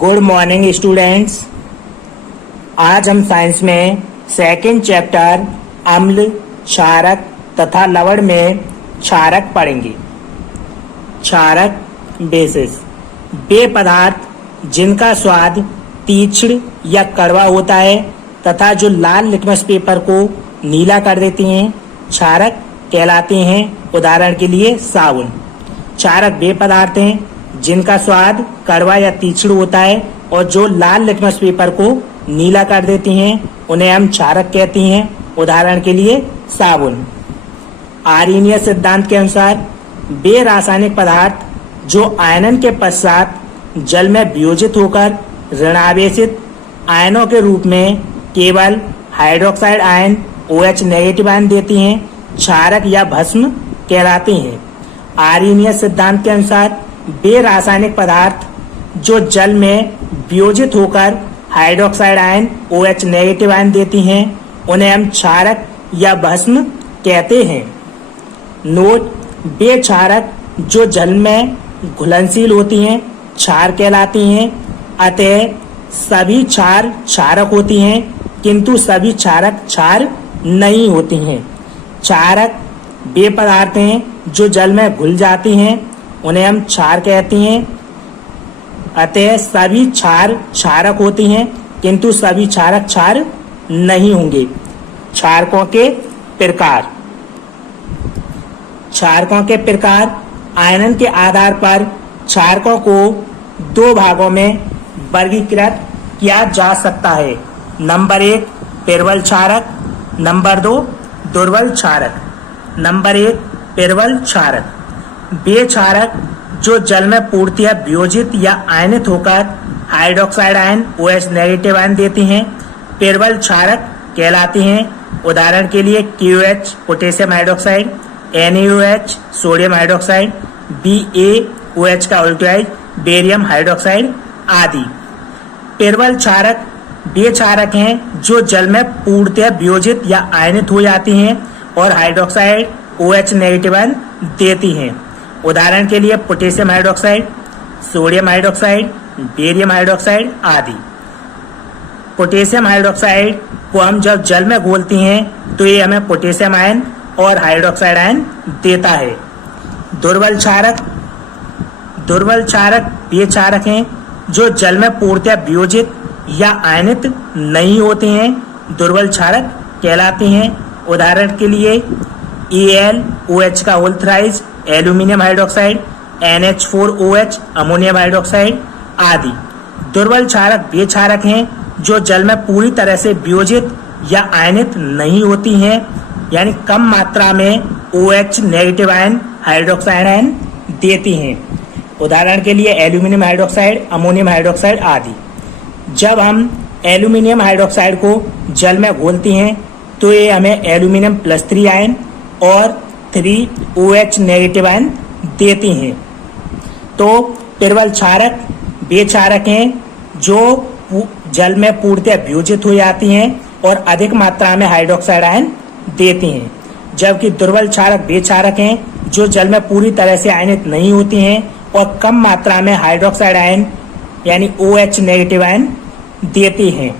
Good morning students. आज हम science में सेकंड चैप्टर अम्ल, क्षारक तथा लवण में क्षारक पढ़ेंगे। क्षारक बेसिस वे पदार्थ जिनका स्वाद तीक्ष्ण या कड़वा होता है तथा जो लाल लिटमस पेपर को नीला कर देती हैं, क्षारक कहलाते हैं। उदाहरण के लिए साबुन। क्षारक वे पदार्थ हैं जिनका स्वाद कड़वा या तीक्ष्ण होता है और जो लाल लिटमस पेपर को नीला कर देती हैं, उन्हें हम क्षारक कहती हैं। उदाहरण के लिए साबुन। आर्यनीय सिद्धांत के अनुसार वे रासायनिक पदार्थ जो आयनन के पश्चात जल में वियोजित होकर ऋणावेशित आयनों के रूप में केवल hydroxide ion OH negative ion देती हैं, क्षारक या भस्म कहलाते हैं। आर्यनीय सिद्धांत के अनुसार वे रासायनिक पदार्थ जो जल में वियोजित होकर hydroxide ion OH negative ion देती हैं, उन्हें हम क्षारक या भस्म कहते हैं। नोट: वे क्षारक जो जल में घुलनशील होती हैं, क्षार कहलाती हैं। अतः सभी क्षार क्षारक होती हैं, किंतु सभी क्षारक क्षार नहीं होती हैं। क्षारक वे पदार्थ हैं जो जल में घुल जाती हैं, उन्हें हम क्षार कहते हैं। अतः सभी क्षार क्षारक होती हैं, किंतु सभी क्षारक क्षार नहीं होंगे। क्षारकों के प्रकार। क्षारकों के प्रकार: आयनन के आधार पर क्षारकों को दो भागों में वर्गीकृत किया जा सकता है। नंबर 1 प्रबल क्षारक, नंबर 2 दुर्बल क्षारक। नंबर 1 प्रबल क्षारक वे क्षारक जो जल में पूर्णतः वियोजित या आयनित होकर hydroxide ion OH negative ion देती हैं, प्रबल क्षारक कहलाती हैं। उदाहरण के लिए KOH potassium hydroxide, NaOH sodium hydroxide, BaOH का ऑल्डिहाइड बेरियम हाइड्रोक्साइड आदि। प्रबल क्षारक वे क्षारक हैं जो जल में पूर्णतः वियोजित या आयनित हो जाती हैं और हाइड्रोक्साइड OH नेगेटिव आयन देती हैं। उदाहरण के लिए potassium hydroxide, sodium hydroxide, barium hydroxide आदि। पोटेशियम हाइड्रोक्साइड को हम जब जल में घोलते हैं तो ये हमें पोटेशियम आयन और हाइड्रोक्साइड आयन देता है। दुर्बल क्षारक वे क्षारक हैं जो जल में पूर्णतः वियोजित या आयनित नहीं होते हैं, दुर्बल क्षारक कहलाते हैं। उदाहरण के लिए AlOH का whole thrice aluminium hydroxide, NH4OH ammonium hydroxide आदि। दुर्बल क्षारक वे क्षारक हैं जो जल में पूरी तरह से वियोजित या आयनित नहीं होती हैं, यानी कम मात्रा में OH negative ion hydroxide ion देती हैं। उदाहरण के लिए एल्यूमिनियम हाइड्रोक्साइड, अमोनियम हाइड्रोक्साइड आदि। जब हम एल्यूमिनियम हाइड्रोक्साइड को जल में घोलते हैं तो ये हमें एल्यूमिनियम +3 आयन और 3OH नेगेटिव आयन देती हैं। तो प्रबल क्षारक वे क्षारक हैं जो जल में पूर्णतः वियोजित हो जाती हैं और अधिक मात्रा में हाइड्रोक्साइड आयन देती हैं, जबकि दुर्बल क्षारक वे क्षारक हैं जो जल में पूरी तरह से आयनित नहीं होती हैं और कम मात्रा में हाइड्रोक्साइड आयन यानी OH नेगेटिव आयन देती हैं।